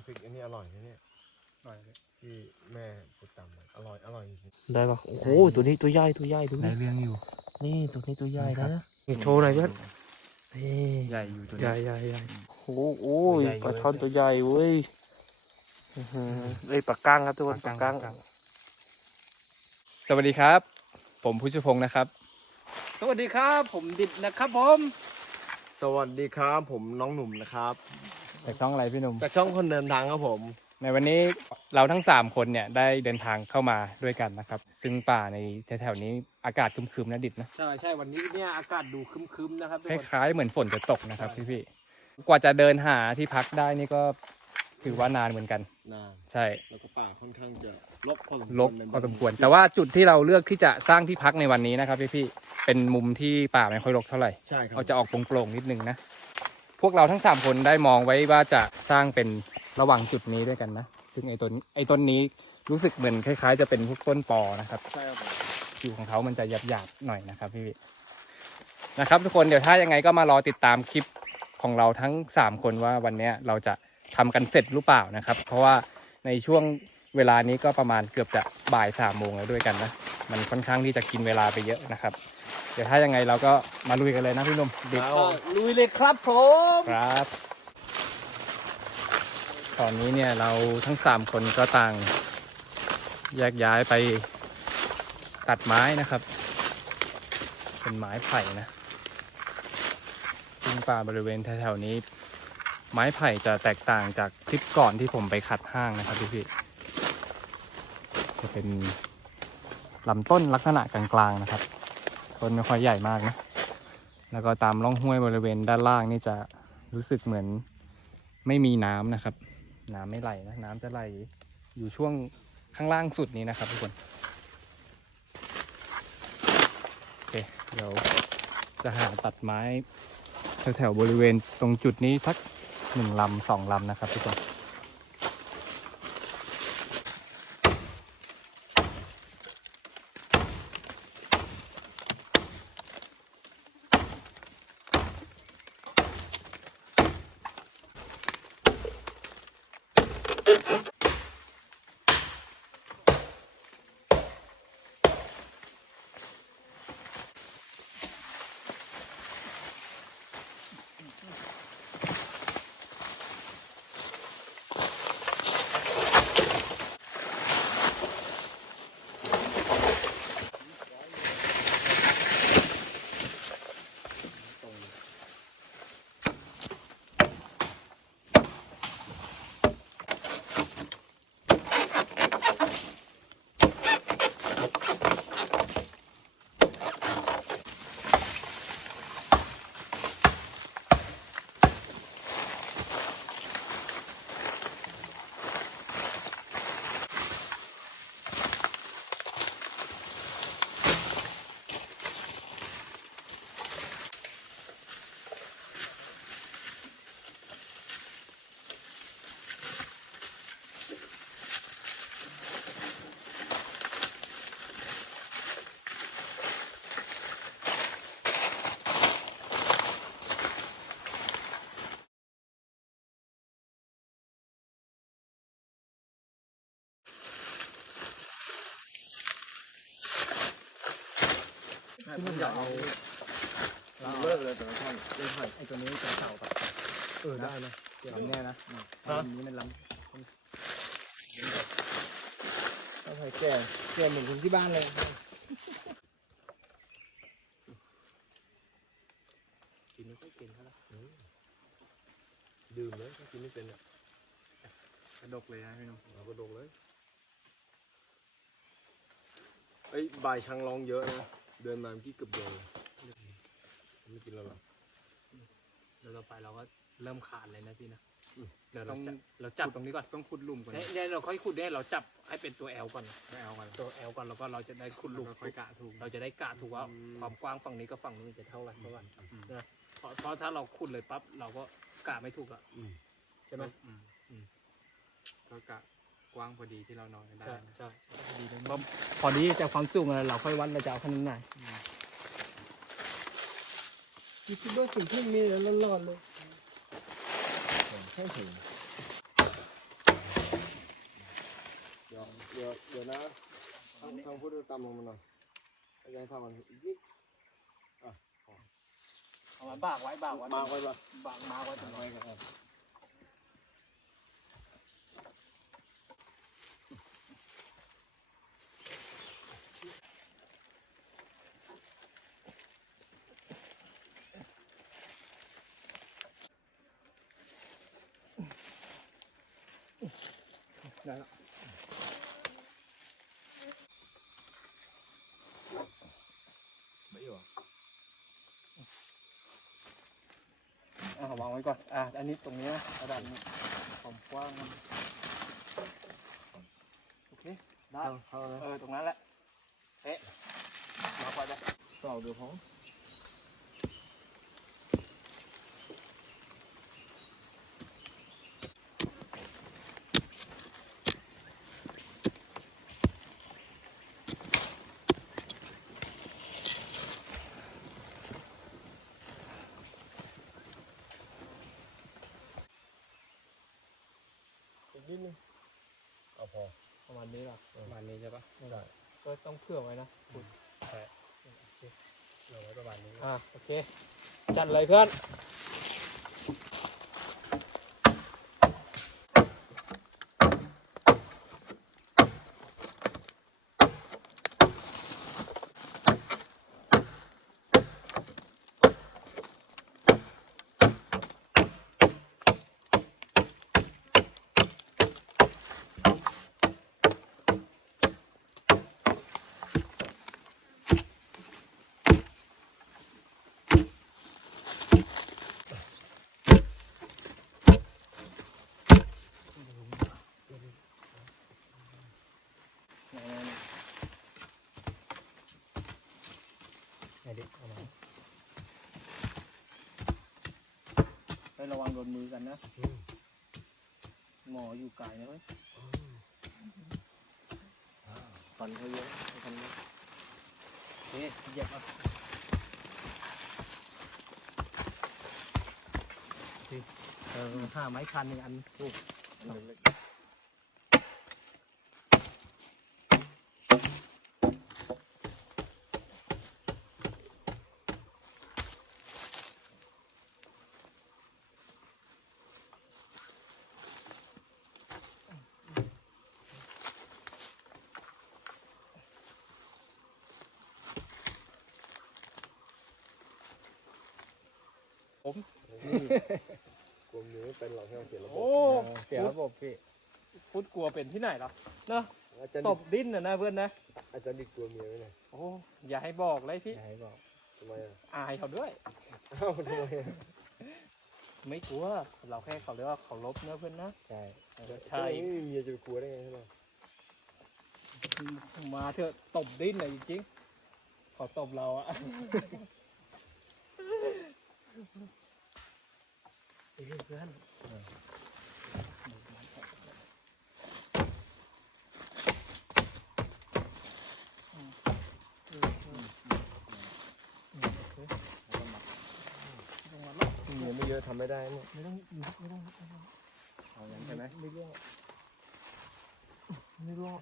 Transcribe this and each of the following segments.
ำพริกอันนี้อร่อยนะเนี่ยหน่อยเลยที่แม่พูดตำอะอร่อยอร่อยจริงได้ปะโอ้โหตัวนี้ตัวใหญ่ตัวใหญ่ดูได้นี่เรื่องอยู่ นี่ตัวนี้ตัวใหญ่ครับนะนี่โชว์หน่อยเพื่อนนี่ใหญ่อยู่ตัวใหนี้ญ่ใหญ่ใหญ่โอ้โหตัวใหญ่ปลาเลยช่อนตัวใหญ่เว้ยอื้อหือเอ้ยปลาก้างครับทุกคนปลาก้างสวัสดีครับ ผมพุชพงศ์นะครับ สวัสดีครับ ผมดิดนะครับผมๆสวัสดีครับ ผมน้องหนุ่มนะครับ จากช่องอะไรพี่หนุ่มจากช่องคนเดินทางครับผม ในวันนี้เราทั้ง 3 คนเนี่ยได้เดินทางเข้ามาด้วยกันนะครับ ซึ่งป่าในแถวๆนี้อากาศครึมๆนะดิดนะใช่ใช่วันนี้เนี่ยอากาศดูครึมๆนะครับทุกคคนล้ายๆเหมือนฝนจะตกนะครับพี่ๆกว่าจะเดินหาที่พักได้นี่ก็ถือว่านานเหมือนกันนานใช่แล้วก็ป่าค่อนข้างจะรกพอสมควรลกพอสมควร แต่ว่าจุดที่เราเลือกที่จะสร้างที่พักในวันนี้นะครับพี่ๆเป็นมุมที่ป่าไม่ค่อยรกเท่าไหร่ใช่ครับเอาจะออกโปร่งๆนิดนึงนะ พวกเราทั้งสามคนได้มองไว้ว่าจะสร้างเป็นระหว่างจุดนี้ด้วยกันนะ ซึ่งไอ้ต้นไอ้ต้นนี้รู้สึกเหมือนคล้าย ๆ จะเป็นพวกต้นปอนะครับใช่ครับผิวของเขามันจะหยาบๆหน่อยนะครับพี่นะครับ ทุกคนเดี๋ยวถ้ายังไงก็มารอติดตามคลิปของเราทั้งสามคนว่าวันนี้เราจะทำกันเสร็จหรือเปล่านะครับ เพราะว่าในช่วงเวลานี้ก็ประมาณเกือบจะบ่ายสามโมงแล้วด้วยกันนะ มันค่อนข้างที่จะกินเวลาไปเยอะนะครับ เดี๋ยวถ้ายังไงเราก็มาลุยกันเลยนะพี่หนุ่มดิแล้วก็ลุยเลยครับผมครับ ตอนนี้เนี่ยเราทั้งสามคนก็ต่าง แยกย้ายไปตัดไม้นะครับ เป็นไม้ไผ่นะซึ่งป่าบริเวณแถวๆนี้ ไม้ไผ่จะแตกต่างจากคลิปก่อนที่ผมไปขัดห้างนะครับพี่พี่ๆจะเป็นลำต้นลักษณะกลางๆนะครับ ต้นไม่ค่อยใหญ่มากนะ แล้วก็ตามร่องห้วยบริเวณด้านล่างนี่จะรู้สึกเหมือนไม่มีน้ำนะครับ น้ำไม่ไหลนะน้ำจะไหลอยู่ช่วงข้างล่างสุดนี้นะครับทุกคนโอเคเดี๋ยวจะหาตัดไม้แถวๆบริเวณตรงจุดนี้ทักหนึ่งลำสองลำนะครับทุกคน ที่มันจะเอาเลิกเลยแต่ละท่อนเลิกไผ่ไอ้ตัวนี้จะเสากับเออได้นะลำเนี้ยนะลำนี้มันลเอาไผ่แก่แก่เหมือนคนที่บ้านเลยกินไม่ค่อยกินเท่าไหร่ดื่มเลยถ้ากินไม่เป็นอะกระดกเลยนะพี่นุ่มเอากระดกเลยเอ้ยบ่ายช้างรองเยอะนะ เดินมาเมื่อกี้เกือบโดนเลยไม่กินแล้วหรอเดี๋ยวเราไปเราก็เริ่มขาดเลยนะพี่นะอืมเดี๋ยวต้เราองจะเราจับตรงนี้ก่อนต้องขุดหลุมก่อนเนี่ยเนี่ยเราค่อยขุดเนี่ยเราจับให้เป็นตัว L ก่อนไม่เอากันตัว L ก่อนแล้วก็เราจะได้ขุดหลุมแล้วก็ค่อยกะถูกเราจะได้กะถูกว่าอืมความกว้างฝั่งนี้กับฝั่งนู้นจะเท่ากันเท่ากันอืมนะเพราะเพราะถ้าเราขุดเลยปั๊บเราก็กะไม่ถูกอะอืมใช่ไหมอืมอืมก็กะ กว้างพอดีที่เรานอนกันได้ใช่นะใช่พอดีเลยเพราะพอดีจากความสูงอะเราค่อยวัดเราจะเอาขนาดไหนคิดว่าสิ่งที่มีแล้วรอดเลยใช่ถึงเดี๋ยวเดี๋ยวนะทางทางพูดตามลงมาหน่อยอาจารย์ทำมันอีกนิดเอามาบากไว้บากไว้มาไว้ปะบากมาไว้ตรงนี้ ได้แล้วไม่อยู่อะ วางไว้ก่อน อะ อันนี้ตรงนี้นะระดับนี้ความกว้างมันโอเค ได้เข้าเข้านะเออ ตรงนั้นแหละ เอ๊ะมาไปไปต่อเดี๋ยวพอ อีกนิดนึงเอาพอ ประมาณนี้หรอประมาณนี้ใช่ปะได้ก็ต้องเผื่อไว้นะใช่เอาไว้ประมาณนี้อะโอเค จัดเลยเพื่อนไหนดิเอามา ไประวังโดนมือกันนะหมออยู่ไกลนะเว้ยฟันเขาเยอะฟันเยอะโอเหยียบอะเออห้าไม้คันหนึ่งอันถูกอันเล็ก กลัวมือไม่เป็นหรอกที่เราเขียนระบบโอ้เขียนระบบพี่พุดกลัวเป็นที่ไหนหรอเนาะอาจารย์ตบดิ้นนะนะเพื่อนนะ อาจารย์ดิกลัวเมียไว้ไหนอยโอ้ อย่าให้บอกเลยพี่อย่าให้บอกทำไมอะอายเขาด้วย เอ้าทำไมอะไม่กลัว เราแค่เขาเรียกว่าเขาลบนะเพื่อนนะ ใช่เออใช่ใช่ ไม่มีเมียจะไปกลัวได้ไงใช่ไหมมาเถอะตบดิ้นเลยจริงๆเขาตบเราอะ เอ้ยเพื่อนมีไม่เยอะทำไม่ได้เนี่ยไม่ต้องไม่ต้องไม่ต้องเอาอย่างใช่ไหมไม่ร่วงไม่ร่วง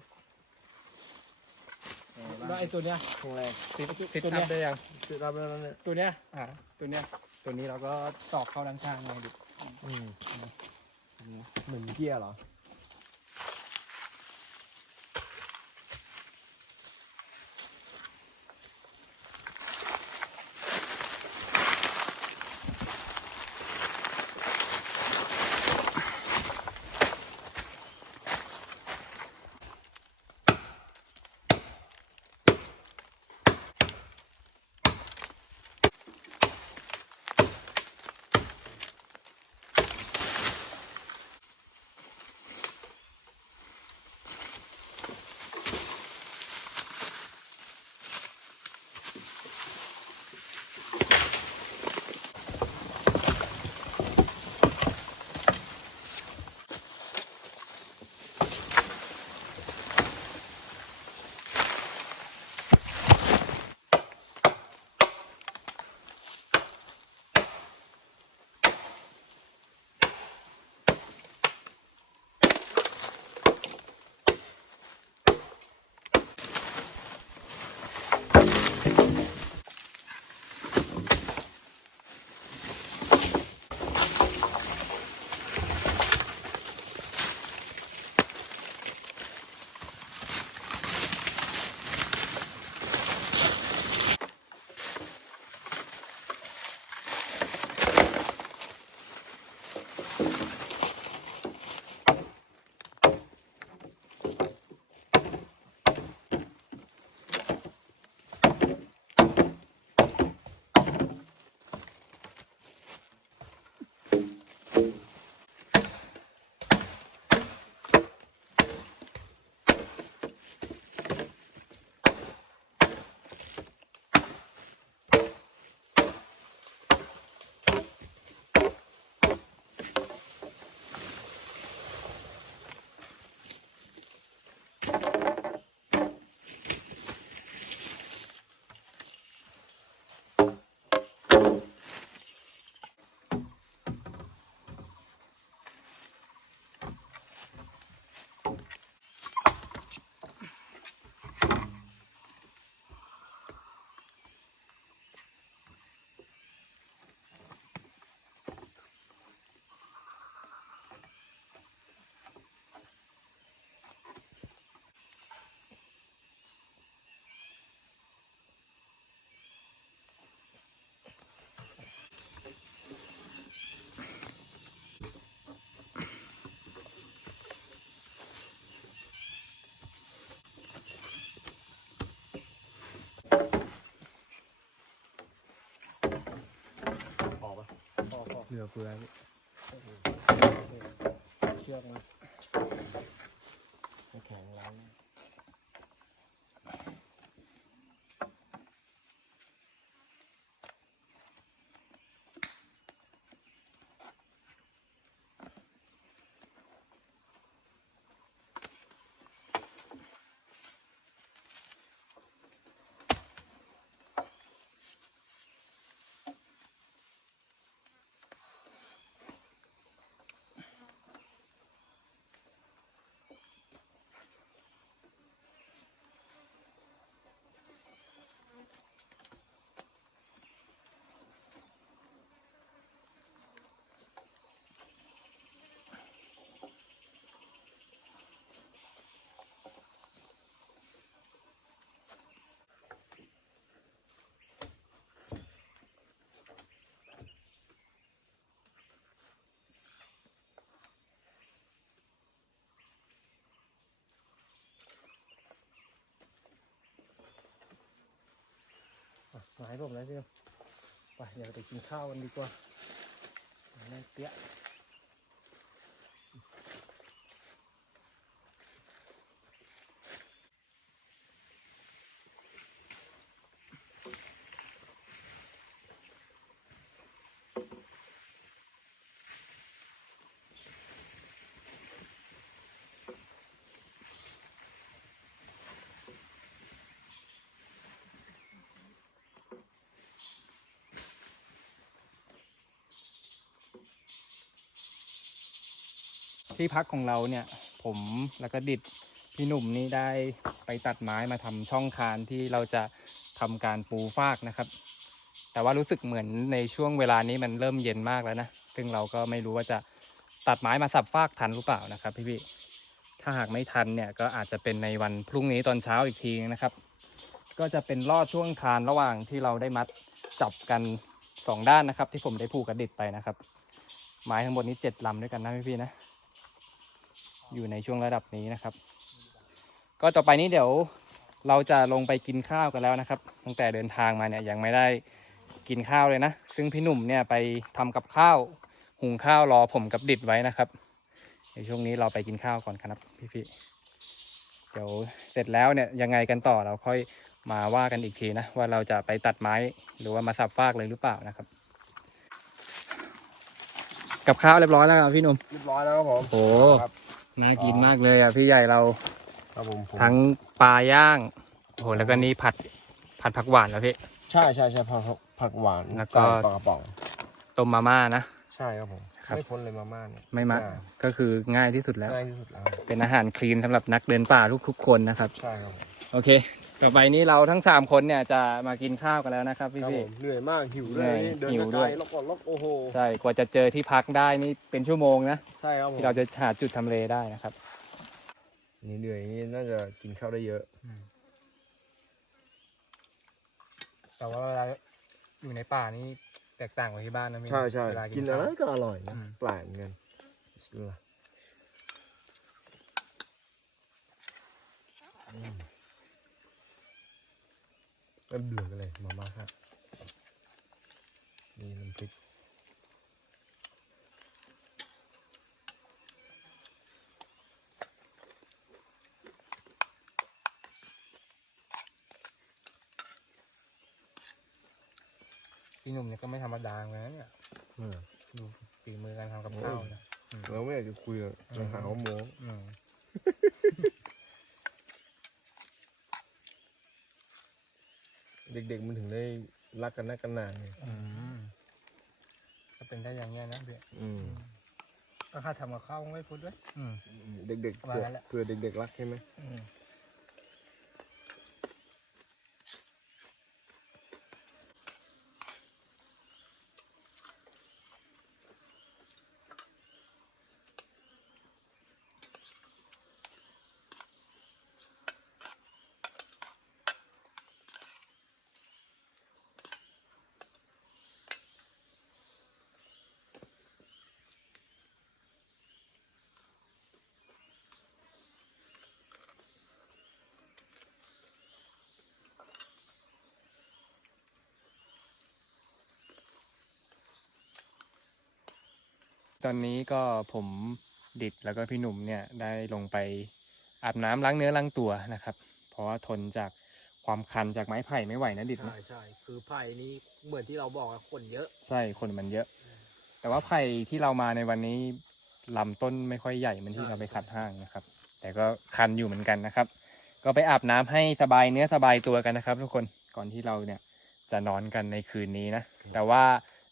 แล้วไอ้ตัวเนี้ยคงแรกติดติดตัวเนี้ยได้ยังติดรับแล้วเนี่ยตัวเนี้ยอ่าตัวเนี้ยตัวนี้เราก็ตอกเข้าด้านข้างไงดิ อืมเหมือ เหลือเฟือเชือกมา หายผมแล้วพี่ไปเดี๋ยวไปกินข้าวกันดีกว่าแม่เปี้ย ที่พักของเราเนี่ย ผมแล้วก็ดิดพี่หนุ่มนี่ได้ไปตัดไม้มาทำช่องคานที่เราจะทำการปูฟากนะครับ แต่ว่ารู้สึกเหมือนในช่วงเวลานี้มันเริ่มเย็นมากแล้วนะซึ่งเราก็ไม่รู้ว่าจะตัดไม้มาสับฟากทันหรือเปล่านะครับพี่ๆถ้าหากไม่ทันเนี่ยก็อาจจะเป็นในวันพรุ่งนี้ตอนเช้าอีกทีนะครับ ก็จะเป็นลอดช่วงคานระหว่างที่เราได้มัดจับกันสองด้านนะครับ ที่ผมได้ผูกกระดิดไปนะครับไม้ทั้งหมดนี้เจ็ดลำด้วยกันนะพี่ๆนะ อยู่ในช่วงระดับนี้นะครับ ก็ต่อไปนี้เดี๋ยวเราจะลงไปกินข้าวกันแล้วนะครับ ตั้งแต่เดินทางมาเนี่ยยังไม่ได้กินข้าวเลยนะ ซึ่งพี่หนุ่มเนี่ยไปทำกับข้าวหุงข้าวรอผมกับดิดไว้นะครับในช่วงนี้เราไปกินข้าวก่อนครับพี่ๆเดี๋ยวเสร็จแล้วเนี่ยยังไงกันต่อเราค่อยมาว่ากันอีกทีนะว่าเราจะไปตัดไม้หรือว่ามาสับฟากเลยหรือเปล่านะครับ กับข้าวเรียบร้อยแล้วครับพี่หนุ่มเรียบร้อยแล้วครับผมโอ้ครับ น่ากินมากเลยอะพี่ใหญ่เราครับผมผมทั้งปลาย่างโอ้โหแล้วก็นี่ผัดผัดผักหวานแล้วพี่ ใช่ใช่ใช่ผักผักหวานแล้วก็ ปลากระป๋อง ต้มมาม่านะ ใช่ครับผมครับ ไม่พ้นเลยมาม่าเนี่ยไม่มาก็คือง่ายที่สุดแล้ว ง่ายที่สุดแล้วเป็นอาหารคลีนสำหรับนักเดินป่าทุกๆคนนะครับ ใช่ครับผม โอเค ต่อไปนี้เราทั้งสามคนเนี่ยจะมากินข้าวกันแล้วนะครับพี่ครับพี่ผมเหนื่อยมากหิวด้วเหนื่ยอยเดินหิวไกด้ลวยๆแล้วก็ล็อกโอ้โหใช่กว่าจะเจอที่พักได้นี่เป็นชั่วโมงนะใช่ครับผมที่เราจะหาจุดทำเลได้นะครับ นี่เหนื่อยนี่น่าจะกินข้าวได้เยอะ แต่ว่าเวลาอยู่ในป่านี่แตกต่างกว่าที่บ้านนะพี่ใช่ใช่เวลากิกินนอะไรข้าวก็อร่อยนะอืม แปลกเหมือนกันบิสมิลลาห์อืม ไม่เบื่อกันเลยมาม่าครับนี่น้ำพริกพี่หนุ่มเนี่ยก็ไม่ธรรมดาเหมือนกันนะเนี่ยเออดูฝีมือการทำกับข้าวนะ เราไม่อยากจะคุยอะจะหาว่าโม้ อืม เด็กๆมันถึงได้รักกันนักกันหนานไงอืมก็เป็นได้อย่างเงี้ยนะพี่อืมก็ถ้าทำกับข้าวไม่พูดด้วยอืม เด็กๆว่าเผื่องั้นแหละ เผื่อเด็กๆรักใช่ไหม อืม ตอนนี้ก็ผมดิดแล้วก็พี่หนุ่มเนี่ยได้ลงไปอาบน้ำล้างเนื้อล้างตัวนะครับ เพราะว่าทนจากความคันจากไม้ไผ่ไม่ไหวนะดิดใช่นะใช่คือไผ่นี้เหมือนที่เราบอกอะคนเยอะ ใช่คนมันเยอะ แต่ว่าไผ่ที่เรามาในวันนี้ลำต้นไม่ค่อยใหญ่เหมือนที่เราไปขัดห้างนะครับ แต่ก็คันอยู่เหมือนกันนะครับ ก็ไปอาบน้ำให้สบายเนื้อสบายตัวกันนะครับ ทุกคนก่อนที่เราเนี่ยจะนอนกันในคืนนี้นะแต่ว่า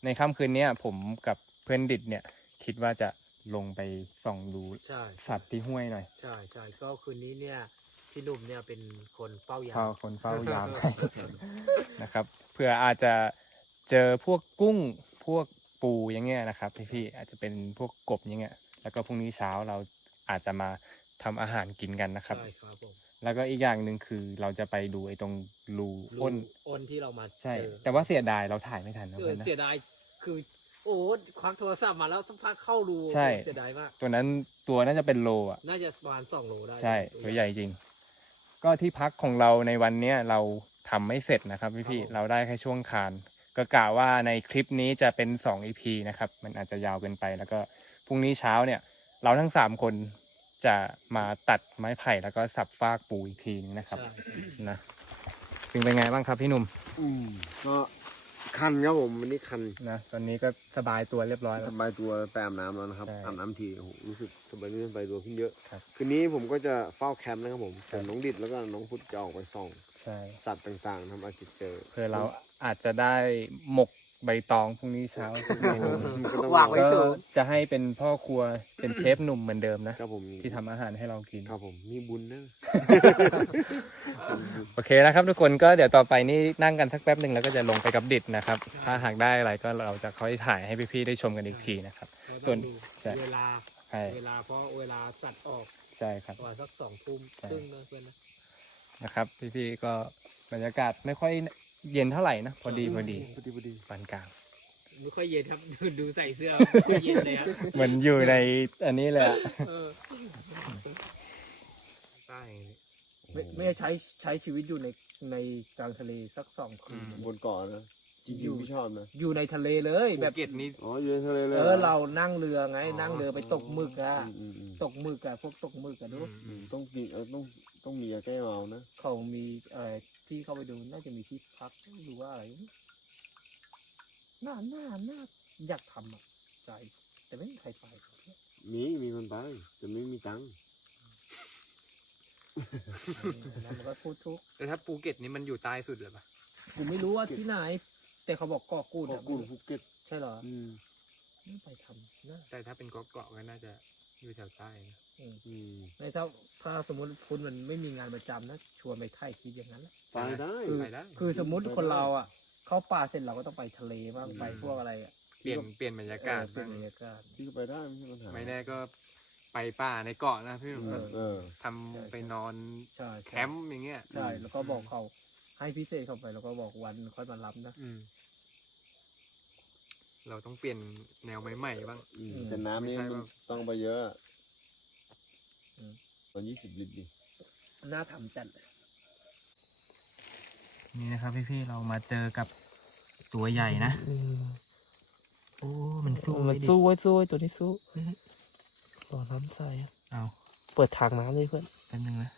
ในค่ำคืนเนี้ยผมกับเพื่อนดิดเนี่ย คิดว่าจะลงไปส่องดูใช่สัตว์ที่ห้วยหน่อย ใช่ใช่ก็คืนนี้เนี่ยพี่หนุ่มเนี่ยเป็นคนเฝ้ายาเฝ้ามคนเฝ้ายามให้นะครับเผื่ออาจจะเจอพวกกุ้งพวกปูอย่างเงี้ยนะครับพี่ๆอาจจะเป็นพวกกบอย่างเงี้ยแล้วก็พรุ่งนี้เช้าเราอาจจะมาทำอาหารกินกันนะครับใช่ครับผมแล้วก็อีกอย่างหนึ่งคือเราจะไปดูไอ้ตรงรูลูอ้นอ้นที่เรามาใช่เจอแต่ว่าเสียดายเราถ่ายไม่ทันนะเอเพื่ออนนะเสียดายคือ โอ้ควักโทรศัพท์มาแล้วสักพักเข้ารูใช่ เสียดายมากตัวนั้นตัวน่าจะเป็นโลอะ น่าจะประมาณสองโลได้ใช่ตัวใหญ่จริง ก็ที่พักของเราในวันเนี้ยเราทำไม่เสร็จนะครับพี่ๆเราได้แค่ช่วงคาน ก็กะว่าในคลิปนี้จะเป็น2 EP นะครับ มันอาจจะยาวเกินไป แล้วก็พรุ่งนี้เช้าเนี่ย เราทั้ง 3 คนจะมาตัดไม้ไผ่แล้วก็สับฟากปูอีกทีนึงนะครับใช่นะเป็นเป็นไงบ้างครับพี่หนุ่ม อืมก็ คันครับผมวันนี้คันนะตอนนี้ก็สบายตัวเรียบร้อยแล้สวบายตัวไปอาบน้ำแล้วนะครับใช่อาบน้ำทีโอ้โหรู้สึกสบายเนื้อสบายตัวขึ้นเยอะครับคืนนี้ผมก็จะเฝ้าแคมป์นะครับผมครับส่วนน้องดิดแล้วก็น้องพุทธจะออกไปส่องใช่ สัตว์ต่างๆทำอากิจเจอเพื่อเราอาจจะได้หมก ใบตองพรุ่งนี้เช้าก็ต้องวางไว้ก็สูงจะให้เป็นพ่อครัวเป็นเชฟหนุ่มเหมือนเดิมนะ ครับผมที่ทำอาหารให้เรากิน ครับผมมีบุญนะโอเคนะครับทุกคนก็เดี๋ยวต่อไปนี่นั่งกันสักแป๊บหนึ่งแล้วก็จะลงไปกับดิดนะครับ ถ้าหากได้อะไรก็เราจะค่อยถ่ายให้พี่ๆได้ชมกันอีกทีนะครับ เราส่ต้วอนงดูใช่ เวลา ใช่เวลาเพราะเวลาสัตว์ออกใช่ครับ ประมาณสักสองทุ่มใช่ ครึ่งนะเพื่อนนะนะครับ พี่ๆก็บรรยากาศไม่ค่อย เย็นเท่าไหร่นะพอดีพอดีพอดีพอดีปานกลางไม่ค่อยเย็นครับดูดูใส่เสื้อไม่ค่อยเย็นเลยครับเหมือนอยู่ในอันนี้เลยอะเออใช่ไม่ไม่ใช้ใช้ชีวิตอยู่ในในกลางทะเลสักสองคืนบนเกาะนะจริงอยู่ๆพี่ชอบนะอยู่ในทะเลเลยแบบภูเก็ตนี่อ๋ออยู่ในทะเลเลยเอหอเรานั่งเรือไงนั่งเรือไปตกหมึกอะอืมอืมอืมตกหมึกอะพวกตกหมึกอะดูอืมต้องกินเออต้อง ต้องมียาแก้เมานะเขามีเอ่อที่เข้าไปดูน่าจะมีที่พักหรือว่าอะไรน่าน่าน่าอยากทำอะใจแต่ไม่มีใครไปมีมีคนไปแต่ไม่มีตังค์แล้วมันก็พูดทุกแต่ถ้าภูเก็ตนี่มันอยู่ใต้สุดเลยปะกูไม่รู้ว่าที่ไหน แต่เขาบอกเกาะกูดเกาะอะกูดภูเก็ตใช่เหรออืมไม่ไปทำน่าแต่ถ้าเป็นเกาะเกาะก็น่าจะ อยู่แถวใต้นะอืมอืมในถ้าถ้าสมมติคุณมันไม่มีงานประจำนะชวนไปถ่ายคลิปอย่างนั้นแหละ ไปได้คือไปได้ คือสมมติคนเราอะ เข้าป่าเสร็จเราก็ต้องไปทะเลบ้างไปพวกอะไรอะเปลี่ยนเปลี่ยนบรรยากาศเออเป็นบ้างบรรยากาศ พี่ก็ไปได้ไม่ใช่ปัญหาไม่แน่ก็ไปป่าในเกาะนะพี่หนุ่มเออ เออ ทำไปนอนใช่แคมป์อย่างเงี้ยใช่แล้วก็บอกเขาให้พิเศษเข้าไปแล้วก็บอกวันค่อยมารับนะ อืม เราต้องเปลี่ยนแนวใหม่ๆบ้างอืมอืมแต่น้ำนี่ไม่ใช่มันว่า ต้องไปเยอะอะอืม ตอนยี่สิบลิตรดิน่าทำจัดเลยนี่นะครับพี่ๆเรามาเจอกับตัวใหญ่นะ โอ้มันสู้มันสู้ไว้สู้ไว้ตัวนี้สู้รอน้ำใส่อะเอาเปิดทางน้ำเลยเพื่อนแป๊บนึงนะ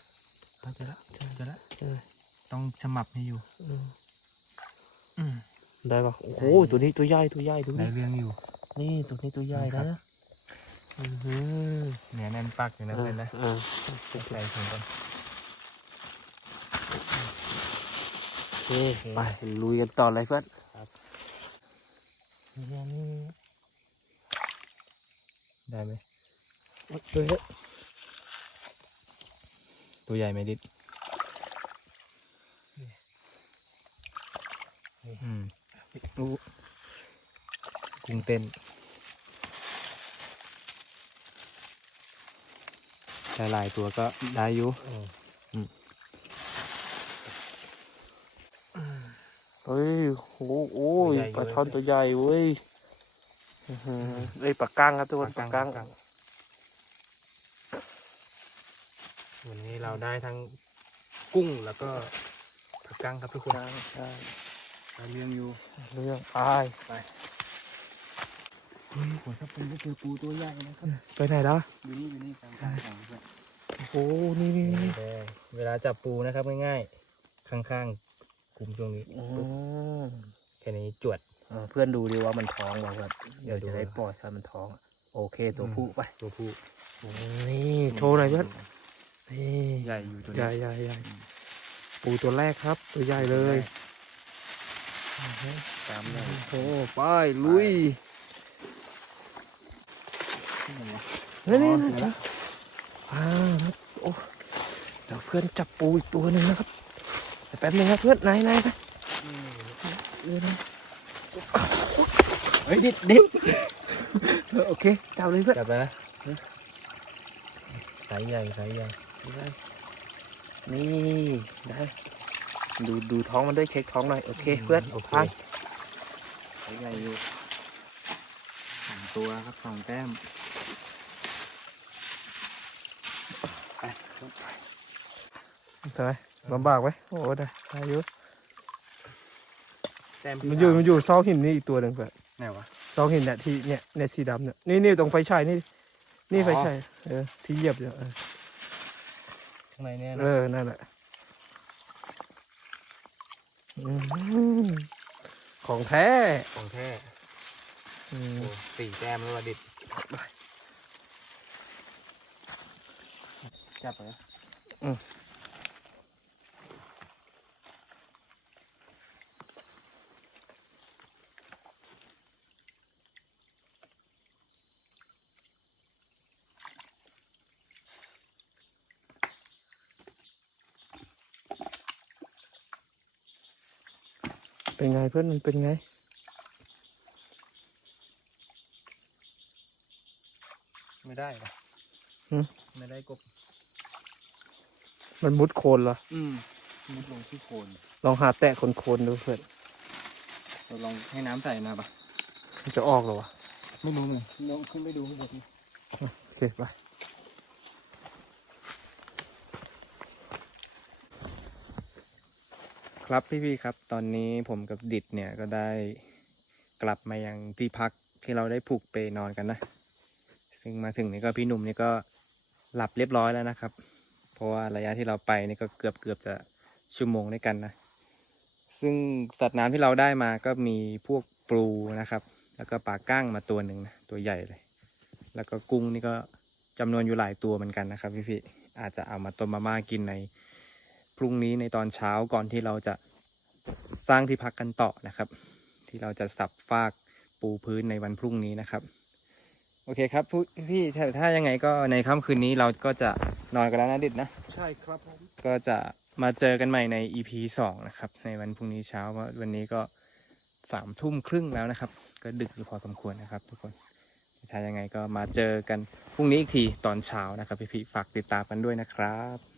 เอาเจอละเจอเจอละเออต้องฉมับให้อยู่เอออืม ได้ปะโอ้โหตัวนี้ตัวใหญ่ตัวใหญ่ดูได้นี่เรื่องอยู่ นี่ตัวนี้ตัวใหญ่ครันะบอือหือเหนียวแน่นปักอยู่นะเพื่อนนะอ่าใส่ถุงก่อนโอเคไปลุยกันต่อเลยเพื่อนครับเนี่ยนี่ได้ไหมตัวนี้ตัวใหญ่ไหมดิดอืม อู้กุ้งเต้นหลายๆตัวก็ได้อยู่เฮ้ยโอ้โหตัวใหญ่ปลาช่อนตัวใหญ่เว้ยอื้อหือเอ้ยปลาก้างครับทุกคนปลาก้างวันนี้เราได้ทั้งกุ้งแล้วก็ผักกั้งครับทุกคนใช่ได้ เรื่องอยู่เรื่องไปไปขอถ้าเป็นก็คือปูตัวใหญ่นะครับไปไหนแล้วอยู่นี่อยู่นี่กลางกลางของเพื่อนโอ้โหนี่นี่นี่เวลาจับปูนะครับง่ายๆข้างๆกลุ่มตรงนี้อืมแค่นี้จวดเออเพื่อนดูดิว่ามันท้องเราครับเดี๋ยวเดี๋จะยวดูได้ปล่อยถ้ามันท้องอะโอเคตัวผู้ไปตัวผู้นี่โชว์หน่อยเพื่อนนี่ใหญ่อยู่ตัวใหญ่นี้ใหญ่ใหญ่ปูตัวแรกครับ ตัวใหญ่เลย ตามเลยโอ้ไปลุยนี่นี่นี่อ่าครับโอ้เดี๋ยวเพื่อนจับปูอีกตัวหนึ่งนะครับเดี๋ยวแป๊บนึงครับเพื่อนไหนไหนไหนเออนะเฮ้ยดิดดิดเออโอเคจับเลยเพื่อนจับไปนะสายใหญ่สายใหญ่นี่ได้ ดูดูท้องมันด้วยเช็คท้องหน่อยโอเคเพื่อนโอเคไปใหญ่อยู่สองตัวครับสองแต้มใช่ไหมลำบากไหมโอ้ได้ได้อยู่แต้มมันอยู่มันอยู่ซอกหินนี่อีกตัวหนึ่งเพื่อนไหนวะซอกหินเนี่ยที่เนี่ยเนี่ยสีดำเนี่ยนี่นี่ตรงไฟฉายนี่ นี่อ๋อไฟฉายเออที่เหยียบเนี่ยเออข้างในเนี่ยเอนะอนั่นแหละอืม ของแท้ ของแท้อืมโอ้สี่แต้มแล้ววะดิดจับไป เป็นไงเพื่อนมันเป็นไง ไม่ได้ปะหืมไม่ได้กบ มันมุดโคนเหรอ อืมมุดลงที่โคนลองหาแตะโคนๆดูเพื่อนเราลองให้น้ำใส่นะปะมันจะออกเหรอวะไม่รู้เลยลองขึ้นไปดูข้างบนโอเคไป ครับพี่ๆครับ ตอนนี้ผมกับดิดเนี่ยก็ได้กลับมายังที่พักที่เราได้ผูกเปนอนกันนะ ซึ่งมาถึงนี่ก็พี่หนุ่มนี่ก็หลับเรียบร้อยแล้วนะครับ เพราะว่าระยะที่เราไปนี่ก็เกือบเกือบจะชั่วโมงด้วยกันนะ ซึ่งสัตว์น้ำที่เราได้มาก็มีพวกปลูนะครับ แล้วก็ปลาก้างมาตัวหนึ่งนะตัวใหญ่เลย แล้วก็กุ้งนี่ก็จำนวนอยู่หลายตัวเหมือนกันนะครับพี่พี่ๆอาจจะเอามาต้มมาม่ากินใน รุ่งนี้ในตอนเช้าก่อนที่เราจะสร้างที่พักกันต่อนะครับ ที่เราจะสับฟากปูพื้นในวันพรุ่งนี้นะครับโอเคครับผู้พี่ถ้าถ้ายังไงก็ในค่ำคืนนี้เราก็จะนอนกันแล้วนะดิดนะ ใช่ครับผมก็จะมาเจอกันใหม่ใน EP สองนะครับ ในวันพรุ่งนี้เช้าเพราะวันนี้ก็สามทุ่มครึ่งแล้วนะครับ ก็ดึกอยู่พอสมควรนะครับ ทุกคนถ้ายังไงก็มาเจอกันพรุ่งนี้อีกทีตอนเช้านะครับ พี่ๆฝากติดตามกันด้วยนะครับ